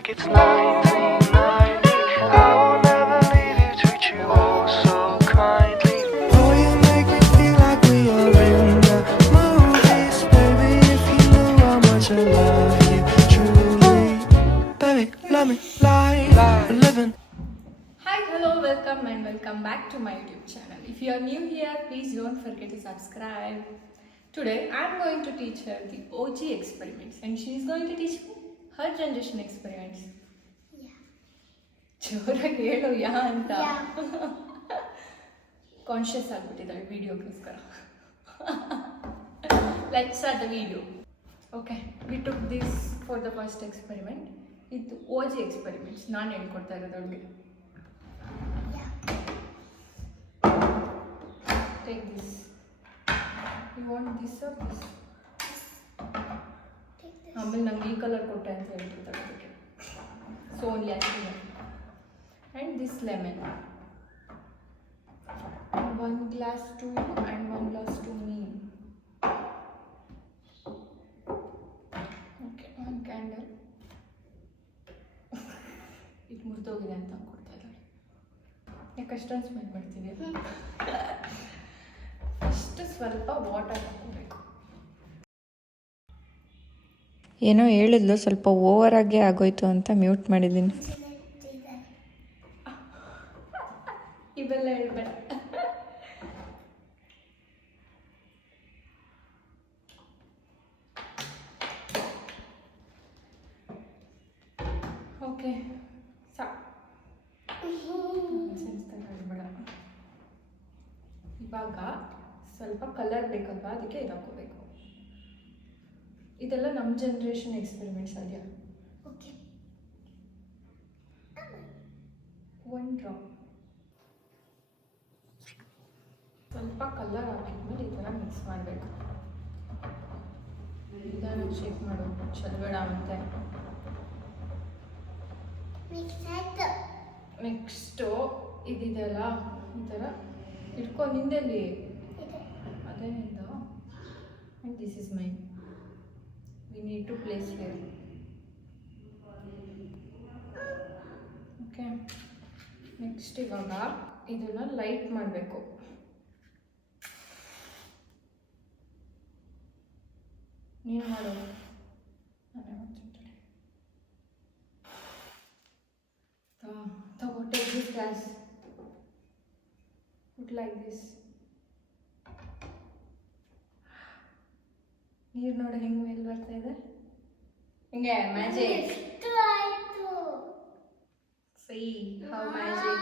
like it's 1990. I will never leave you, treat you oh so kindly. Oh, you make me feel like we are in the movies. Baby, if you knew how much I love you truly. Baby, let me lie, living. Hi, hello, welcome and welcome back to my YouTube channel. If you are new here, please don't forget to subscribe. Today, I am going to teach her the OG experiments and she is going to teach me her generation experiments. ಜೋರಾಗಿ ಹೇಳು ಯಾ ಅಂತ conscious ಆಗಿಬಿಟ್ಟಿದ್ದಾಳೆ ವಿಡಿಯೋಗೋಸ್ಕರ. Let's start the video. Okay, we took this for the first experiment. ಇದು OG experiments ನಾನು ಹೇಳ್ಕೊಡ್ತಾ ಇರೋದೊಳಗೆ. Take this. You want this or this? ಆಮೇಲೆ ನಂಗೆ ಈ colour ಕೊಟ್ಟೆ ಅಂತ ಹೇಳ್ತಿರ್ತಾರೆ ಅದಕ್ಕೆ. So only I see. And this lemon. One glass to you and one glass to me. Okay, one candle. ಇದು ಮುರಿದೋಗಿದೆ ಅಂತ ಕೊಡ್ತಾ ಇದ್ದಾರೆ. ಯಾಕೆ ಅಷ್ಟೊಂದು ಸ್ಮೆಲ್ ಮಾಡ್ತಿದೆ? ಅಷ್ಟು ಸ್ವಲ್ಪ ವಾಟರ್ ಹಾಕೋಬೇಕು. ಏನೋ ಹೇಳಿದ್ಲು, ಸ್ವಲ್ಪ ಓವರ್ ಆಗಿ ಆಗೋಯ್ತು ಅಂತ ಮ್ಯೂಟ್ ಮಾಡಿದ್ದೀನಿ. ಇವೆಲ್ಲ ಹೇಳ್ಬೇಡ. ಓಕೆ ಹೇಳ್ಬೇಡ. ಇವಾಗ ಸ್ವಲ್ಪ ಕಲರ್ ಬೇಕಲ್ವಾ, ಅದಕ್ಕೆ ಇದು ಹಾಕೋಬೇಕು. ಇದೆಲ್ಲ ನಮ್ಮ ಜನ್ರೇಷನ್ ಎಕ್ಸ್ಪೆರಿಮೆಂಟ್ಸ್ ಅದೆಯಾ? ಓಕೆ, ಒನ್ ಡ್ರಾಪ್ ಸ್ವಲ್ಪ ಕಲರ್ ಹಾಕಿದ್ಮೇಲೆ ಈ ಥರ ಮಿಕ್ಸ್ ಮಾಡಬೇಕು. ಇದನ್ನು ಚೆಕ್ ಮಾಡು, ಚೆಲ್ಬೇಡ ಅಂತೆ. ನೆಕ್ಸ್ಟು ಇದಿದೆಯಲ್ಲ, ಈ ಥರ ಇಟ್ಕೊ. ನಿಂದಲ್ಲಿ ಅದೇ ನಿಂದ. And this is mine. We need to place here. Okay, next ಇವಾಗ ಇದನ್ನು ಲೈಟ್ ಮಾಡಬೇಕು. ನೀನು ಮಾಡು, ನಾನೇ ಮಾಡ್ತೀನಿ. ತಗೋ, take this gas, put like this. ನೀರು ನೋಡಿ ಹೆಂಗೆ ಮೇಲೆ ಬರ್ತಾ ಇದೆ. ಹಿಂಗೆ magic. See how magic.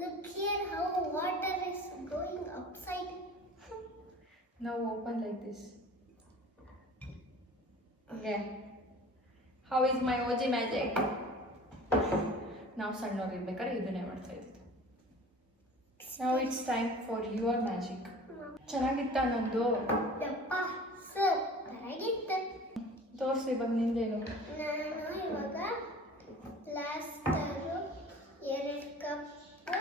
Look here how water is going upside. Now open like this. Okay. How is my OG magic? ನಾವು ಸಣ್ಣವರಿರ್ಬೇಕಾದ್ರೆ ಇದನ್ನೇ ಮಾಡ್ತಾ ಇದ್ದಿದ್ದು. Now it's time for your magic. ಚೆನ್ನಾಗಿತ್ತ ನಂದು? ಯಪ್ಪ ಸರ್, ಚೆನ್ನಾಗಿತ್ತು. ತೋರಿಸಿ ಇವಾಗ ನಿಂದೇನು? ನಾನು ಇವಾಗ ಪ್ಲಾಸ್ಟರು, 2 ಕಪ್ಪು,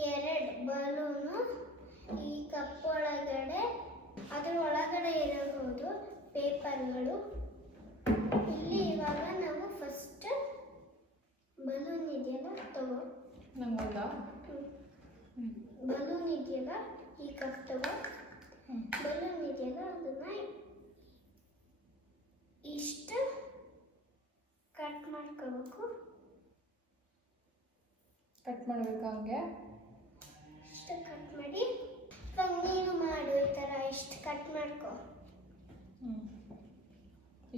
2 ಬಲೂನು, ಈ ಕಪ್ ಒಳಗಡೆ, ಅದ್ರ ಒಳಗಡೆ ಇರಬಹುದು ಪೇಪರ್ಗಳು. ಇಲ್ಲಿ ಇವಾಗ ನಾವು ಫಸ್ಟ್ ಬಲೂನ್ ಇದೆಯಲ್ಲ ತಗೋ. ನಂಗೊಂದಾ? ಬಲೂನ್ ಇದೆಯಲ್ಲ, ಈ ಕಪ್ ತಗೋ. ಬಲೂನ್ ಇದೆಯಲ್ಲ, ಅದನ್ನ ಇಷ್ಟು ಕಟ್ ಮಾಡ್ಕೋಬೇಕು. ಕಟ್ ಮಾಡಬೇಕಾ? ಹಂಗೆ ಇಷ್ಟು ಕಟ್ ಮಾಡಿ. ಇವಾಗ ನೀನು ಮಾಡು ಈ ಥರ. ಇಷ್ಟು ಕಟ್ ಮಾಡ್ಕೊ.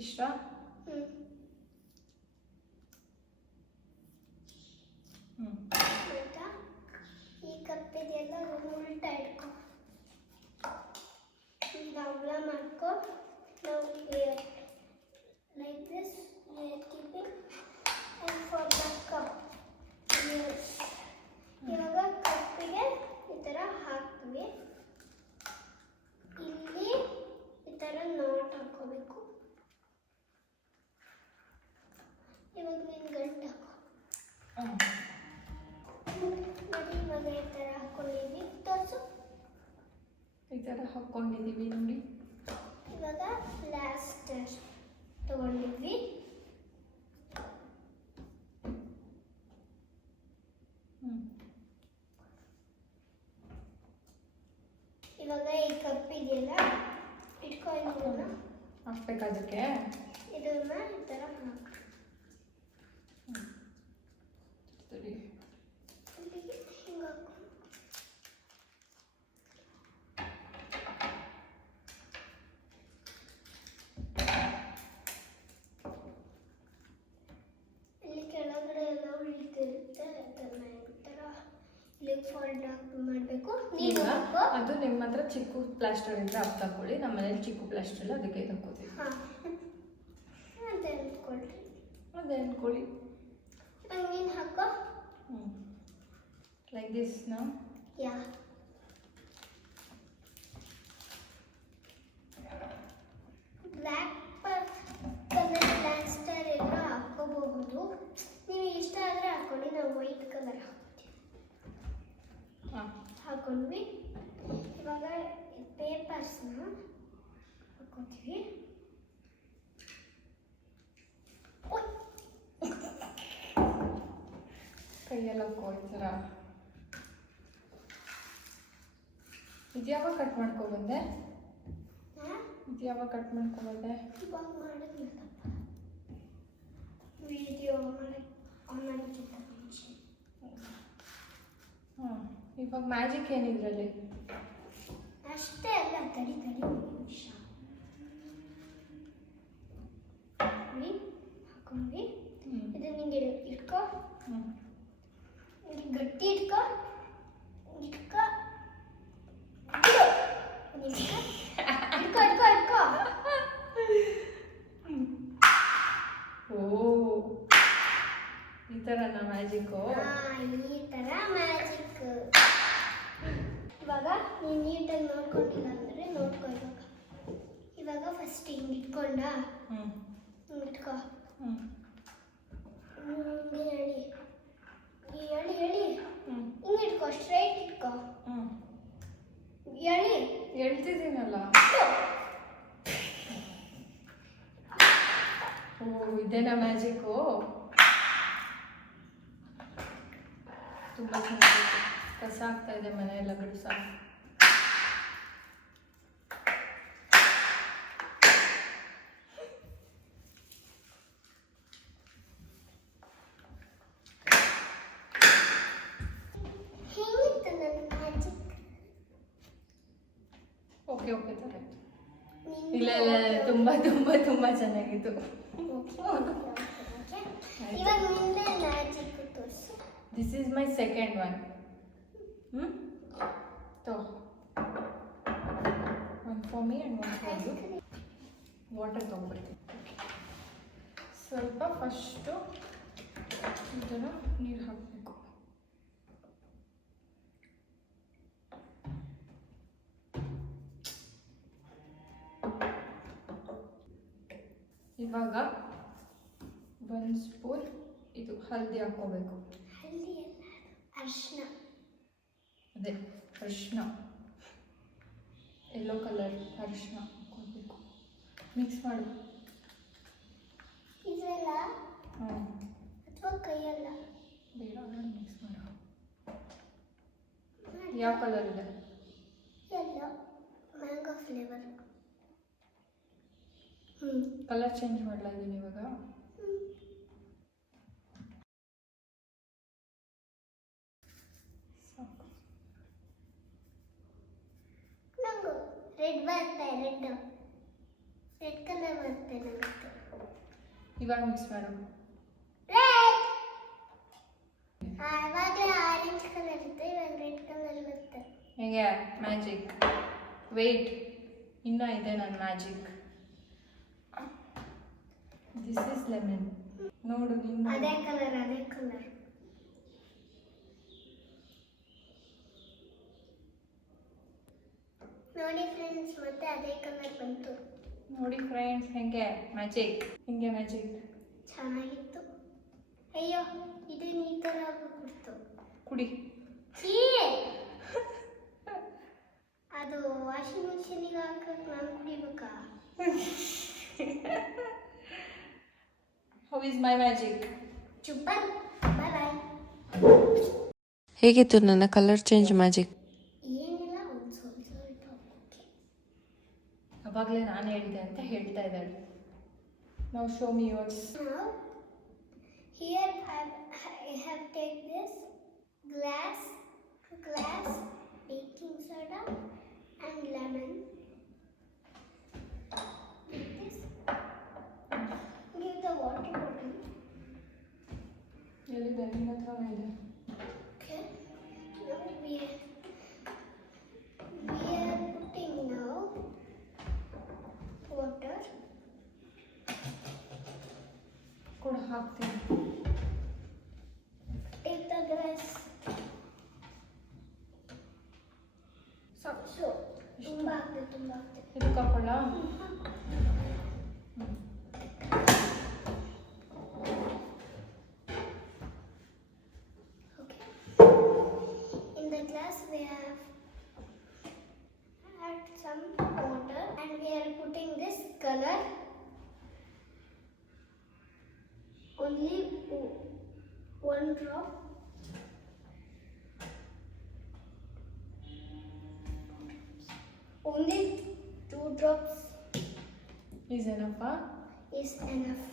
ಇಷ್ಟ? ಆಯ್ತಾ? ಈ ಕಪ್ ಇದೆಯಲ್ಲ, ಅದನ್ನು ಉಲ್ಟಾ ಇಟ್ಕೊ. ಈಗ ಅಗಲ ಮಾಡ್ಕೊ. ನಾವು like this we are keeping, and for the cup ಇವಾಗ ಕಪ್ಪಿಗೆ ಈ ಥರ ಹಾಕ್ತೀವಿ. ಇಲ್ಲಿ ಈ ಥರ ನಾಟ್ ಹಾಕೋಬೇಕು. ಇವಾಗ ನೀನು ಗಂಟು ಹಾಕೋ. ನೋಡಿ, ಇವಾಗ ಈ ಥರ ಹಾಕೊಂಡಿದ್ವಿ. ತೋರಿಸು. ಈ ಥರ ಹಾಕ್ಕೊಂಡಿದ್ದೀವಿ ನೋಡಿ. ಇವಾಗ ಪ್ಲಾಸ್ಟರ್ ತಗೊಂಡಿದ್ವಿ. ಇವಾಗ ಈ ಕಪ್ ಇದೆಯಲ್ಲ, ಇಟ್ಕೊ ಇದನ್ನ. ಹಾಕ್ಬೇಕಾದಕ್ಕೆ ಇದನ್ನ ಈ ಥರ ಹಾಕು. ಸರಿ. ಇಲ್ಲಿಗೆ ಹಿಂಗೆ ಹಾಕು. ಇಲ್ಲಿ ಕೆಳಗಡೆ ಎಲ್ಲ ಉಳಿತಿರುತ್ತೆ, ಅದನ್ನ ಈ ಥರ ಇಲ್ಲಿಗೆ ಫೋಲ್ಡ್ ಮಾಡಬೇಕು. ಈಗ ನೀನು ಹಾಕೋ. ಅದು ನಿಮ್ಮ ಹತ್ರ ಚಿಕ್ಕ ಪ್ಲಾಸ್ಟರ್ ಇದ್ರೆ ಅಪ್ ತಗೊಳ್ಳಿ. ನಮ್ಮ ಮನೇಲಿ ಚಿಕ್ಕ ಪ್ಲಾಸ್ಟರ್ ಇಲ್ಲ, ಅದಕ್ಕೆ ಇದು ಹಾಕೋತೀವಿ. ಹಾಂ, ಅದೇ ಅಂದ್ಕೊಳ್ರಿ. ಅದೇ ಅನ್ಕೊಳ್ಳಿ. ಇವಾಗ ನೀನು ಹಾಕೋ. ಲೈಕ್ ದಿಸ್ ನಾ. ಯಾ, ಬ್ಲ್ಯಾಕ್ ಕಲರ್ ಪ್ಲಾಸ್ಟರ್ ಎಲ್ಲ ಹಾಕೋಬಹುದು. ನೀವು ಇಷ್ಟ ಆದರೆ ಹಾಕೊಳ್ಳಿ, ನಾವು ವೈಟ್ ಕಲರ್ ಹಾಕ್ತೀವಿ. ಹಾಂ, ಹಾಕೊಂಡ್ವಿ. ಇವಾಗ ಪೇಪರ್ಸ್ನ ಹಾಕೋತೀವಿ. ಕೈಯೆಲ್ಲ ಕೋಯ್ತಾರ. ಇದು ಯಾವಾಗ ಕಟ್ ಮಾಡ್ಕೊಬಂದೆ? ಇದು ಯಾವಾಗ ಕಟ್ ಮಾಡ್ಕೊಬಂದೆ? ಇವಾಗ ಮಾಡಿದ್ನಪ್ಪ ವಿಡಿಯೋ ಮಾಡೋಕ್ಕಿಂತ ಮುಂಚೆ. ಹಾಂ, ಇವಾಗ ಮ್ಯಾಜಿಕ್ ಏನಿದ್ರಲ್ಲಿ? ಅಷ್ಟೇ ಅಲ್ಲ, ತಡಿ ಒಂದು ನಿಮಿಷ. ಹಾಕೊಂಡ್ವಿ. ಇದು ನಿಂಗೆ ಇಟ್ಕೋ, ನಿಂಗೆ ಗಟ್ಟಿ ಇಟ್ಕೋ. ಇಟ್ಕೋ ಓ, ಈ ಥರನ ಮ್ಯಾಜಿಕ್ಕು? ಈ ಥರ ಮ್ಯಾಜಿಕ್. ಇವಾಗ ನೀನು ನೀಟಾಗಿ ನೋಡ್ಕೊಂಡಿಲ್ಲ ಅಂದರೆ ನೋಡ್ಕೊ. ಇವಾಗ ಫಸ್ಟ್ ಹಿಂಗೆ ಇಟ್ಕೊಂಡ, ಹಿಂಗೆ ಇಟ್ಕೊ. ಹಿಂಗೆ ಎಳಿ ಹಿಂಗೆ ಇಟ್ಕೊ, ಸ್ಟ್ರೈಟ್ ಇಟ್ಕೊ. ಎಳಿ ಹೇಳ್ತಿದ್ದೀನಲ್ಲ. ಓ, ಇದೇನಾ ಮ್ಯಾಜಿಕ್ಕು? ತುಂಬ ಚೆನ್ನಾಗಿದೆ. ಕಸ ಆಗ್ತಾ ಇದೆ ಮನೆಯೆಲ್ಲ ಬಿಡಿಸ. ಹೆಂಗಿತ್ತು ನನ್ನ ಮ್ಯಾಜಿಕ್? ಓಕೆ ಓಕೆ ತರ ಇಲ್ಲ ಇಲ್ಲ, ತುಂಬ ಚೆನ್ನಾಗಿತ್ತು. ಇವಾಗ ನಿಂದೆ ಮ್ಯಾಜಿಕ್ ತೋರಿಸು. This is my second one. ತೋ, one for me and one for you. Water ತೊಗೊಬಿಡ್ತೀನಿ. ಸ್ವಲ್ಪ ಫಸ್ಟು ಇದನ್ನು ನೀರು ಹಾಕಬೇಕು. ಇವಾಗ 1 ಸ್ಪೂನ್ ಇದು ಹಲ್ದಿ ಹಾಕ್ಕೋಬೇಕು. ಹಲ್ದಿ ಅಲ್ಲ, ಅರಿಶಿನ. ಅದೇ ಅರಿಶಿನ, ಯೆಲ್ಲೋ ಕಲರ್ ಅರಿಶಿನ ಹಾಕ್ಕೋಬೇಕು. ಮಿಕ್ಸ್ ಮಾಡು. ಇದೆಲ್ಲ ಹಾಂ, ಅಥವಾ ಕೈಯಲ್ಲ? ಬೇಡ, ಮಿಕ್ಸ್ ಮಾಡು. ಯಾವ ಕಲರ್ ಇದೆ? Yellow, mango flavour. Colour change ಮಾಡ್ಲಾ ಇದೀನಿ ಇವಾಗ? ನಂಗು ರೆಡ್ ಬರುತ್ತೆ, ರೆಡ್ ಕಲರ್ ಬರುತ್ತೆ ನನಗೆ. ಇವಾಗ ಮಿಕ್ಸ್ ಮಾಡು. ರೆಡ್ ಆವಾಗಲೇ ಆರೆಂಜ್ ಕಲರ್ ಇತ್ತು, ಇವಾಗ ರೆಡ್ ಕಲರ್ ಬರುತ್ತೆ. ಹೇಗೆ ಮ್ಯಾಜಿಕ್? ವೆಯ್ಟ್, ಇನ್ನೂ ಇದೆ ನನ್ನ ಮ್ಯಾಜಿಕ್. This is lemon. ನೋಡು ನೀನು. ಅದೇ ಕಲರ್. ನೋಡಿ ಫ್ರೆಂಡ್ಸ್, ಮತ್ತೆ ಅದೇ ಕಲರ್ ಬಂತು. ನೋಡಿ ಫ್ರೆಂಡ್ಸ್, ಹೆಂಗೆ ಮ್ಯಾಜಿಕ್? ಹಿಂಗೆ ಮ್ಯಾಜಿಕ್ ಚೆನ್ನಾಗಿತ್ತು. ಅಯ್ಯೋ, ಇದು ಈ ಥರ ಆಗ್ಬಿಡ್ತು. ಕುಡಿ. ಛೀ, ಅದು ವಾಷಿಂಗ್ ಮಿಷಿನಿಗೆ ಹಾಕಕ್ಕೆ ನಾನು ಕುಡಿಬೇಕಾ? How is my magic? ಚುಪ್ಪರ್, ಬಾಯ್ ಬಾಯ್. ಹೇಗಿತ್ತು ನನ್ನ ಕಲರ್ ಚೇಂಜ್ ಮ್ಯಾಜಿಕ್? ಏನಿಲ್ಲ, ಒಂದು ಸ್ವಲ್ಪ ಬರಿತಾ ಇದ್ದಾಳೆ. ನಾವು show me yours. Now, here I have take this glass, baking soda and lemon. Take this. Give the water bottle. ಎಲ್ಲಿದೆ? ನಿನ್ನ ಹತ್ರನೇ ಇದೆ. Okay. Now we are putting now water. ಕೂಡ ಹಾಕ್ತೀನಿ. Take the glass. ಸಾಕು. So, ತುಂಬಾ ಆಗ್ತದೆ. ಇದು ಹಾಕೊಳ್ಳ. Okay. In the glass we have add some water and we are putting this color. Only one drop. Only 2 drops is ಏನಪ್ಪ? is enough.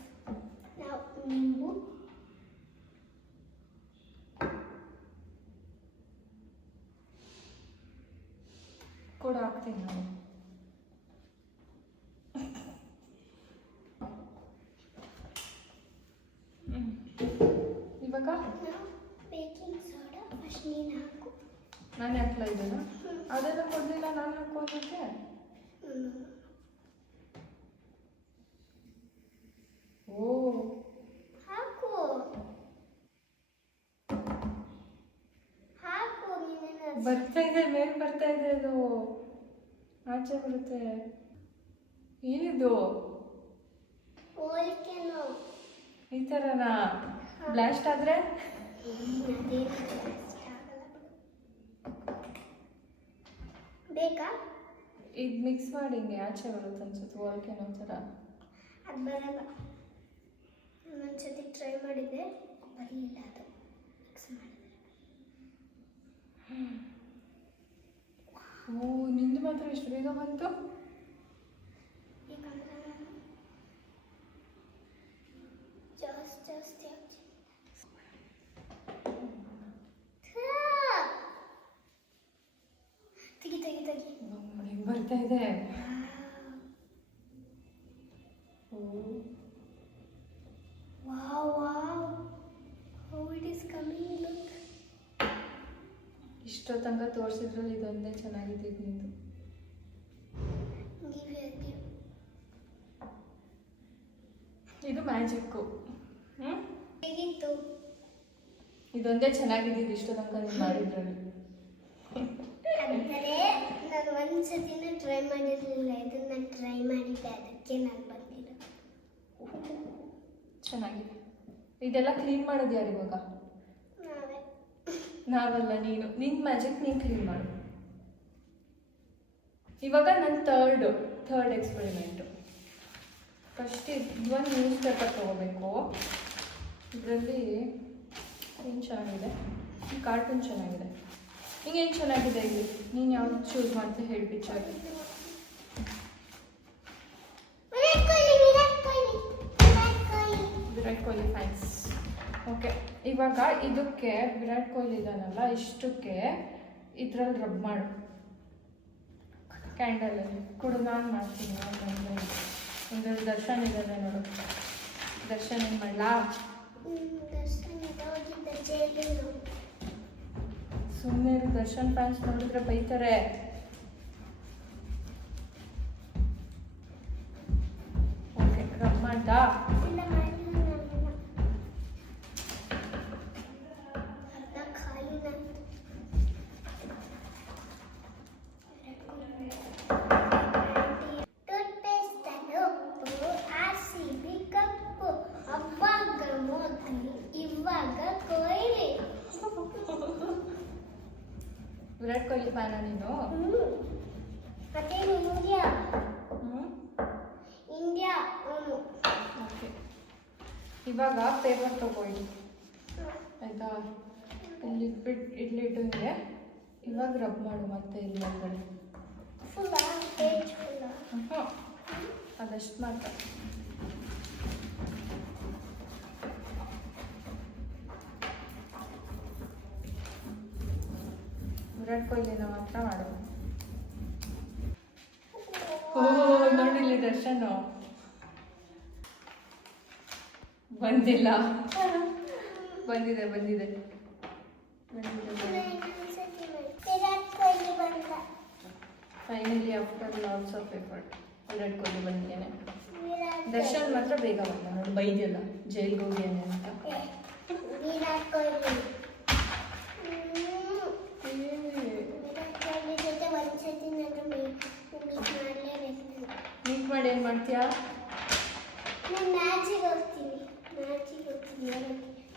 Now nimbu. ಕೂಡ ಹಾಕ್ತೀನಿ ನಾನು. ಇವಾಗ Now baking soda first ನೀನು ಹಾಕು. ನಾನು ಹಾಕ್ಲಾ ಇದನ್ನ? ಅದೆಲ್ಲ ಕೊಡಲಿಲ್ಲ, ನಾನು ಹಾಕೋದಕ್ಕೆ. ಓ, ಹಾಕು ನೀನೇನು ಬರ್ತಾ ಇದೆ, ಮೇಲೆ ಬರ್ತಾ ಇದೆ. ಅದು ಆಚೆ ಬರುತ್ತೆ. ಏನಿದು? ಹೋಲಿಕೆನೋ ಈ ಥರನಾ? ಬ್ಲಾಸ್ಟ್ ಆದರೆ ಬೇಕಾ? ಇದು ಮಿಕ್ಸ್ ಮಾಡಿ ಹಿಂಗೆ ಆಚೆ ಬರುತ್ತೆ ಅನ್ಸುತ್ತೆ, ವಾಲ್ಕೆನೋ ಥರ. ಅದು ಬರಲ್ಲ. ಒಂದ್ಸತಿ ಟ್ರೈ ಮಾಡಿದ್ದೆ, ಬರಲಿಲ್ಲ. ಅದು ಮಿಕ್ಸ್ ಮಾಡಿದೆ. ಓ, ನಿಂದು ಮಾತ್ರ ಎಷ್ಟು ಬೇಗ ಬಂತು. ಯಾಕಂದ್ರೆ ನಾನು ಜಾಸ್ತಿ ತೆಗಿ. ಹಿಂಗೆ ಬರ್ತಾ ಇದೆ. ಓ, Wow. How it is coming, look. ಇಷ್ಟೋ ತನಕ ತೋರಿಸಿದ್ರಲ್ಲಿ ಇದೊಂದೇ ಚೆನ್ನಾಗಿದ್ದು ನಿಂದು. Give. ಇದು ಮ್ಯಾಜಿಕ್ಕು. ಹೇಗಿತ್ತು? ಇದೊಂದೇ ಚೆನ್ನಾಗಿದ್ದು ಇಷ್ಟೋ ತನಕ ನೀವು ಮಾಡಿದ್ರಲ್ಲಿ. ಅಂದರೆ ನಾನು ಒಂದ್ಸತಿನೂ ಟ್ರೈ ಮಾಡಿರಲಿಲ್ಲ. ಇದನ್ನ ಟ್ರೈ ಮಾಡಿದ್ದೆ, ಅದಕ್ಕೆ ನಾನು ಬಂದಿಲ್ಲ. ಚೆನ್ನಾಗಿದೆ. ಇದೆಲ್ಲ ಕ್ಲೀನ್ ಮಾಡೋದು ಯಾರು ಇವಾಗ? ನಾವೇ. ನಾವಲ್ಲ, ನೀನು. ನಿನ್ನ ಮ್ಯಾಜಿಕ್ ನೀನು ಕ್ಲೀನ್ ಮಾಡು. ಇವಾಗ ನನ್ನ ಥರ್ಡ್ ಎಕ್ಸ್ಪೆರಿಮೆಂಟು. ಫಸ್ಟ್ ಇದೊಂದು ನ್ಯೂಸ್ ಪೇಪರ್ ತೊಗೋಬೇಕು. ಇದರಲ್ಲಿ ಏನು ಚೆನ್ನಾಗಿದೆ, ಈ ಕಾರ್ಟೂನ್ ಚೆನ್ನಾಗಿದೆ. ಹಿಂಗೇನು ಚೆನ್ನಾಗಿದೆ ಇಲ್ಲಿ? ನೀನು ಯಾವ್ದು ಚೂಸ್ ಮಾಡ್ತಾ ಹೇಳಿ picture. Virat Kohli fans. Okay, ಇವಾಗ ಇದಕ್ಕೆ ವಿರಾಟ್ ಕೊಹ್ಲಿ ಇದ್ದಾನಲ್ಲ, ಇಷ್ಟಕ್ಕೆ ಇದ್ರಲ್ಲಿ ರಬ್ ಮಾಡು ಕ್ಯಾಂಡಲಲ್ಲಿ. ಕೊಡು, ನಾನು ಮಾಡ್ತೀನಿ. ಒಂದು ದರ್ಶನ್ ಇದ್ದಾನೆ ನೋಡು. ದರ್ಶನ್ ಏನು ಮಾಡಲಾ? ಸುಮ್ಮನೆ ದರ್ಶನ್ ಫ್ಯಾನ್ಸ್ ನೋಡಿದ್ರೆ ಬೈತಾರೆ. ಓಕೆ, ರಬ್ ಮಾಡ್ದಾ? ವಿರಾಟ್ ಕೊಹ್ಲಿ ಫ್ಯಾನ ನೀನು? ಇಂಡಿಯಾ ಅವನು. ಓಕೆ, ಇವಾಗ ಪೇಪರ್ ತಗೊಳ್ಳಿ ಆಯಿತಾ? ಇಲ್ಲಿ ಇಟ್ಬಿಟ್ಟು ಹಿಂಗೆ ಇವಾಗ ರಬ್ ಮಾಡು ಮತ್ತೆ ಇಲ್ಲಿ ಒಳಗಡೆ. ಫುಲ್ಲಾ? ಪೇಜ್ ಫುಲ್ಲಾ? ಅದಷ್ಟು ಮಾತ್ರ. ವಿರಾಟ್ ಕೊಹ್ಲಿನ ಮಾತ್ರ ಮಾಡೋದು. ಓ ನೋಡಿಲ್ಲಿ ದರ್ಶನ್ ಬಂದಿಲ್ಲ. ಬಂದಿದೆ ಬಂದಿದೆ ಬಂದಿದೆ. ವಿರಾಟ್ ಕೊಹ್ಲಿ ಬಂದ. Finally after lots of effort Virat Kohli ಬಂದಿದ್ದೇನೆ. ವಿರಾಟ್ ದರ್ಶನ್ ಮಾತ್ರ ಬೇಗ ಬಂದ ನೋಡಿ, ಬೈದಿಲ್ಲ ಜೈಲ್ಗೆ ಹೋಗ್ಯಾನೆ ಅಂತ. ವಿರಾಟ್ ಕೊಹ್ಲಿ ವಿರಾಟ್ ಕೊಹ್ಲಿ ಜೊತೆ ಒಂದ್ಸತಿ ನಾನು ಮೀಟ್ ಮಾಡಲೇಬೇಕು. ಮೀಟ್ ಮಾಡಿ ಏನು ಮಾಡ್ತೀಯಾ? ನಾನು ಮ್ಯಾಚಿಗೆ ಹೋಗ್ತೀನಿ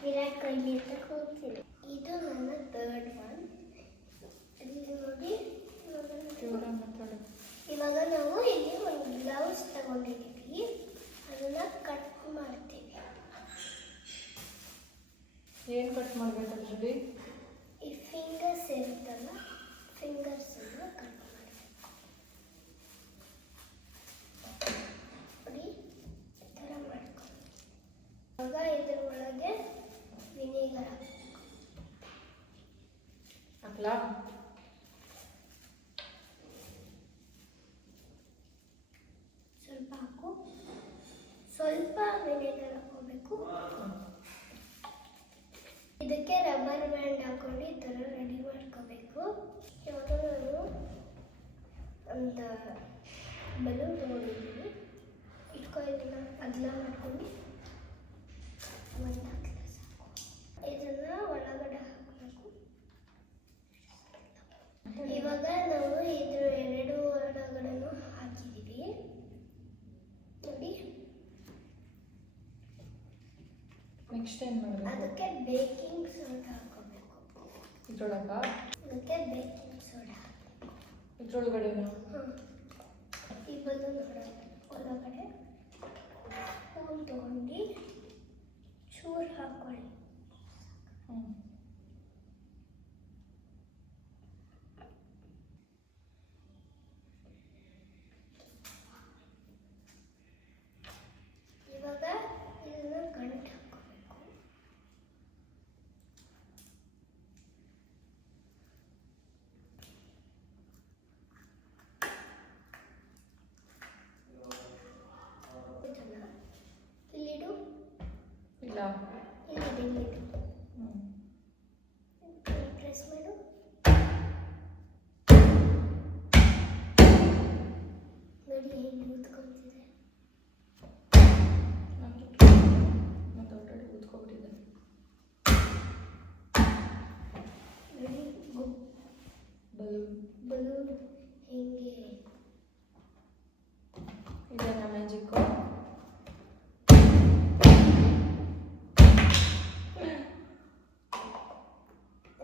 ವಿರಾಟ್ ಕೊಹ್ಲಿ ಅಂತ ಹೋಗ್ತೀನಿ. ಇದು ನನ್ನ ಥರ್ಡ್ ಒನ್. ಇಲ್ಲಿ ನೋಡಿ ಮಾತಾಡು. ಇವಾಗ ನಾವು ಇಲ್ಲಿ ಒಂದು ಬ್ಲೌಸ್ ತಗೊಂಡಿದ್ದೀವಿ, ಅದನ್ನ ಕಟ್ ಮಾಡ್ತೀವಿ. ಏನು ಕಟ್ ಮಾಡಬೇಕಂದ್ರಿ? ಈ ಫಿಂಗರ್ಸ್ ಇರುತ್ತಲ್ಲ, ಫಿಂಗರ್ಸ್ ಕಟ್ ಮಾಡಬೇಕು. ನೋಡಿ ಈ ಥರ ಮಾಡ್ಕೊಂಡು ಇವಾಗ ಇದ್ರ ಒಳಗೆ ವಿನೆಗರ್ ಹಾಕ್ಲಾ? ಸ್ವಲ್ಪ ಹಾಕು. ಸ್ವಲ್ಪ ವಿನೆಗರ್ ಹಾಕೋಬೇಕು. ಇದಕ್ಕೆ ರಬ್ಬರ್ ಬ್ಯಾಂಡ್ ಹಾಕೊಂಡು ಈ ಥರ ರೆಡಿ ಮಾಡ್ಕೋಬೇಕು. ಇವಾಗ ನಾನು ಒಂದು ಬಲೂನ್ ತಗೊಂಡಿದ್ದೀನಿ, ಇದನ್ನ ಅಗಲ ಮಾಡ್ಕೊಂಡು ಒಂದು ಅಗಲ ಸಾಕು. ಇದನ್ನ ಒಳಗಡೆ ಹಾಕಬೇಕು. ಇವಾಗ ನಾವು ಇದ್ರ ಎರಡು ಒಳಗಡೆನೂ ಹಾಕಿದ್ದೀವಿ ನೋಡಿ. ನೆಕ್ಸ್ಟ್ ಏನು ಮಾಡಬೇಕು? ಅದಕ್ಕೆ ಬೇಕಿಂಗ್ ಸೋಡಾ ಹಾಕೋಬೇಕು. ಇದ್ರೊಳಗ ಅದಕ್ಕೆ ಬೇಕಿಂಗ್ ಸೋಡಾ ಇದ್ರೊಳಗಡೆನಾ? ಈ ಬಲೂನ್ ಒಳಗಡೆ ಸ್ಪೂನ್ ತಗೊಂಡು ಚೂರು ಹಾಕೊಳ್ಳಿ. ಇವಾಗ ಇದನ್ನ ಗಂಟು ಹಾಕೋಬೇಕು. ಇಲ್ಲಿಡು. ಇಲ್ಲ. ಇಲ್ಲಿಡು. ಪ್ರೆಸ್ ಮಾಡು. ನೋಡಿ ಹೇಗೆ ಊದ್ಕೊಂತಿದೆ. ಮತ್ತೆ ಆಲ್ರೆಡಿ ಊದ್ಕೊಬಿಟ್ಟಿದೆ. ನೋಡಿ ಬಲೂನ್ ಬಲೂನ್ ಹೆಂಗೆ ಇದನ್ನ ಮ್ಯಾಜಿಕ್ಕು.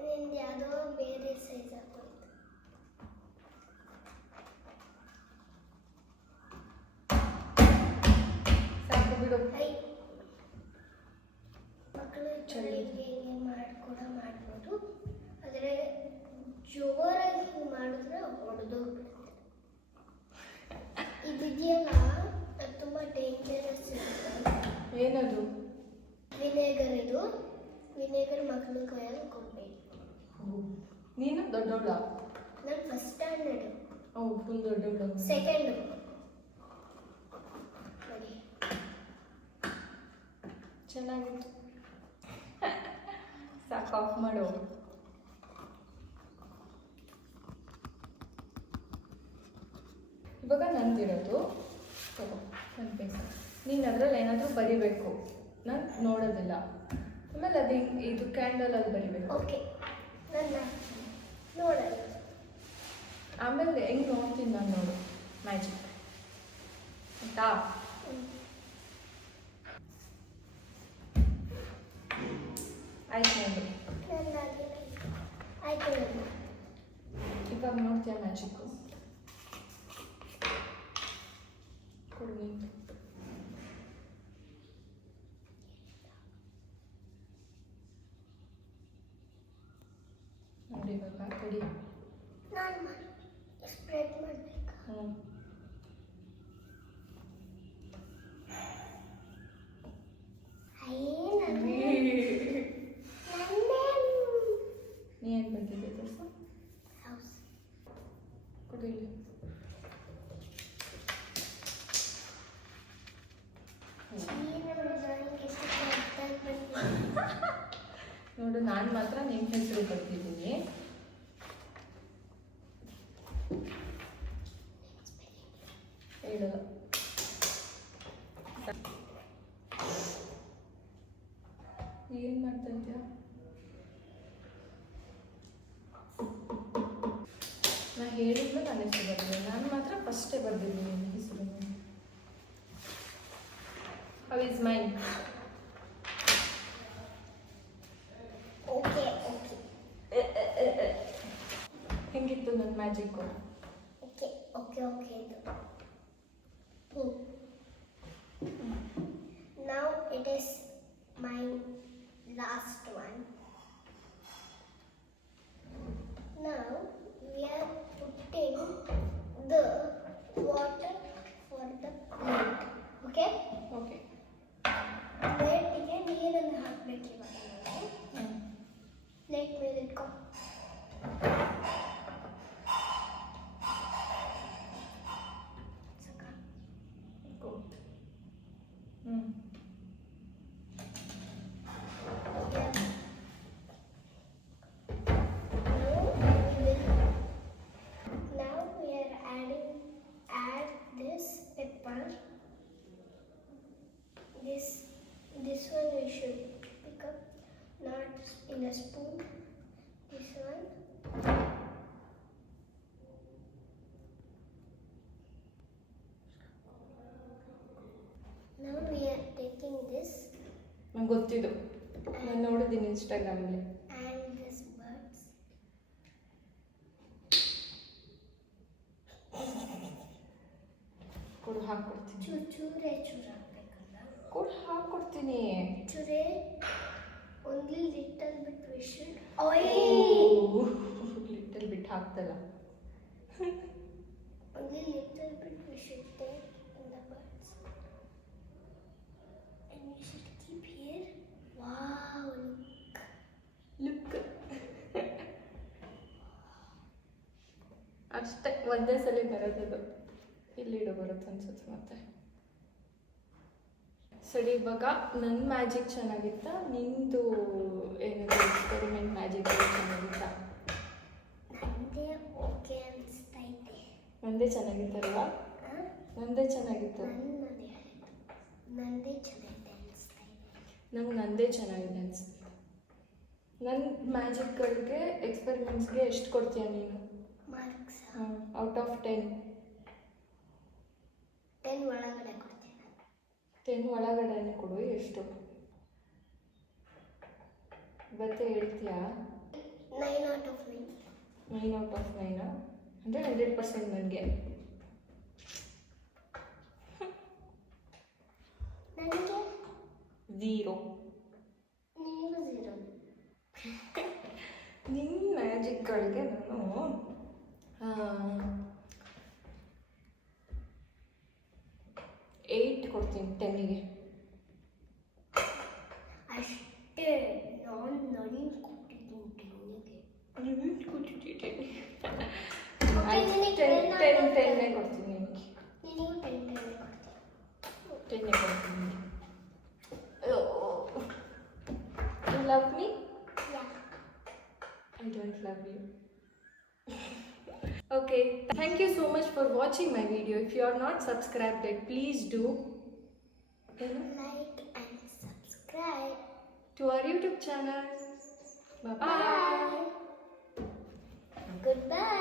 ನಿಂದು ಯಾವುದೋ ಬೇರೆ ಸೈಜ್ ಹಾಕೋಯ್ತು. ಸಾಕು ಬಿಡು. ಹೈ ಮಕ್ಕಳು ಚಳಿಗೆ ಕೂಡ ಮಾಡ್ಬೋದು, ಆದರೆ ಜೋರಾಗಿ ಹಿಂಗೆ ಮಾಡಿದ್ರೆ ಹೊಡೆದೋಗ್ಬಿಡುತ್ತೆ. ಇದೆಯಲ್ಲ ಅದು ತುಂಬ ಡೇಂಜರಸ್ ಇರುತ್ತೆ. ಏನದು? ವಿನೆಗರ್. ಇದು ವಿನೆಗರ್ ಮಕ್ಕಳು ಕೈಯಲ್ಲಿ ಕೊಡಬೇಡಿ. ನೀನು ದೊಡ್ಡವಳ? ನಾನು ಫಸ್ಟ್ ಸ್ಟ್ಯಾಂಡರ್ಡು. ಫುಲ್ ದೊಡ್ಡವಳ. ಸೆಕೆಂಡು ನೋಡಿ. ಚೆನ್ನಾಗಿತ್ತು. ಸಾಕು, ಆಫ್ ಮಾಡು. ಇವಾಗ ನಂದಿರೋದು ತಗೋ, ನನ್ನ ಪೇಪರ್. ನೀನು ಅದರಲ್ಲಿ ಏನಾದರೂ ಬರಿಬೇಕು, ನಾನು ನೋಡೋದಿಲ್ಲ. ಆಮೇಲೆ ಅದು ಇದು ಕ್ಯಾಂಡಲ್ ಅಲ್ಲಿ ಬರಿಬೇಕು. ಓಕೆ, ನನ್ನ ನೋಡಲ್ಲ. ಆಮೇಲೆ ಹೆಂಗೆ ನೋಡ್ತೀನಿ ನಾನು ನೋಡು, ಮ್ಯಾಜಿಕ್ ಆಯ್ತಾ? ಆಯ್ತು ನೋಡು. ಆಯ್ತು ಇವಾಗ ನೋಡ್ತೀಯ ಮ್ಯಾಜಿಕ್ಕು? ಕೊಡು ನೀನು. ನೋಡಿ ಇವಾಗ ಕೊಡಿ. ನಾನು ಸ್ಪ್ರೆಡ್ ಮಾಡಬೇಕಾ? ನೋಡು, ನಾನು ಮಾತ್ರ ನಿಮ್ಮ ಹೆಸರು ಬರ್ತಿದ್ದೀನಿ. ಹೇಳಲ್ಲ. ಏನು ಮಾಡ್ತಾ ಇದ್ದೀಯ? ನಾ ಹೇಳಿದ್ಮೇಲೆ ನನ್ನ ಹೆಸರು ಬರ್ತೀನಿ. ನಾನು ಮಾತ್ರ ಫಸ್ಟೇ ಬರ್ದಿದ್ದೀನಿ ನಿಮ್ಮ ಹೆಸರು. How is mine? Okay, okay. ಹೆಂಗಿತ್ತು ನನ್ನ magic? Okay, okay, okay. Now it is my last one. Now we are putting the water for the plate. Okay? Okay. ಪ್ಲೇಟಿಗೆ ನೀರನ್ನು ಹಾಕಬೇಕು ಇವಾಗ ನಾವು. ಪ್ಲೇಟ್ ಮೇಲೆ ಇಟ್ಕೊ. ಸಾಕಾ? Good. Now we are add this pepper. This one we should pick up, not in a spoon. This one. Now we are taking this ನಂಗೆ ಗೊತ್ತಿದ್ದು, ನಾನು ನೋಡಿದ್ದೀನಿ ಇನ್ಸ್ಟಾಗ್ರಾಮಲ್ಲಿ. and this birds. ಕೊಡು, ಹಾಕ್ಕೊಡ್ತೀನಿ. ಚೂರೆ ಹಾಕ್ಬೇಕಲ್ಲ. ಕೊಡು, ಹಾಕ್ಕೊಡ್ತೀನಿ. Today, only little bit we should oil. Little ಬಿಟ್ಟು ಹಾಕ್ತಲ್ಲ. Only little bit we should take in the birds. And we should keep here. Wow, look. Look. ಅಷ್ಟೇ, ಒಂದೇ ಸಲ ಬರೋದದು. ಇಲ್ಲಿಡು ಬರುತ್ತೆ ಅನ್ಸುತ್ತೆ ಮತ್ತೆ. ಸರಿ, ಇವಾಗ ನನ್ನ ಮ್ಯಾಜಿಕ್ ಚೆನ್ನಾಗಿತ್ತಾ, ನಿಂದು ಏನಾದರೂ ಎಕ್ಸ್ಪೆರಿಮೆಂಟ್ ಮ್ಯಾಜಿಕ್ ಚೆನ್ನಾಗಿತ್ತಾ? ನಂದೇ ಓಕೆ ಅನಿಸ್ತಾ ಇದೆ. ನಂದೇ ಚೆನ್ನಾಗಿತ್ತಲ್ವಾ? ನಂದೇ ಚೆನ್ನಾಗಿತ್ತು. ನಂದೇ ಚೆನ್ನಾಗಿದೆ ಅನಿಸ್ತಾ ಇದೆ. ನಂಗೆ ನಂದೇ ಚೆನ್ನಾಗಿದೆ ಅನಿಸುತ್ತೆ. ನನ್ನ ಮ್ಯಾಜಿಕ್ಗಳಿಗೆ ಎಕ್ಸ್ಪೆರಿಮೆಂಟ್ಸ್ಗೆ ಎಷ್ಟು ಕೊಡ್ತೀಯ ನೀನು? Marks out of 10? 10 ಒಳಗಡೆ ಕೊಡ್ತೀನಿ. 10 ಒಳಗಡೆನೆ ಕೊಡು. ಎಷ್ಟು ಬತ್ತೆ ಹೇಳ್ತೀಯಾ? 9 out of 9. 9 out of 9 ಅಂದರೆ 100% ನನಗೆ. ನನಗೆ 0. ನೀವು 0. ನಿನ್ನ ಮ್ಯಾಜಿಕ್ಗಳಿಗೆ ನಾನು 8 ಕೊಡ್ತೀನಿ 10ಗೆ. ಅಷ್ಟೇ, ನಾನು ನನಗೆ ಕೊಟ್ಟಿದ್ದೀನಿ 10ಗೆ. ಆಯ್ತು, 10 ಕೊಡ್ತೀನಿ ನಿನಗೆ. ನೀವು 10 ಕೊಡ್ತೀನಿ. 10 ಕೊಡ್ತೀನಿ. You love me? Yeah. I don't love you. Okay, thank you so much for watching my video. If you are not subscribed yet, please do Like and subscribe to our YouTube channel. Bye bye. Bye. Goodbye.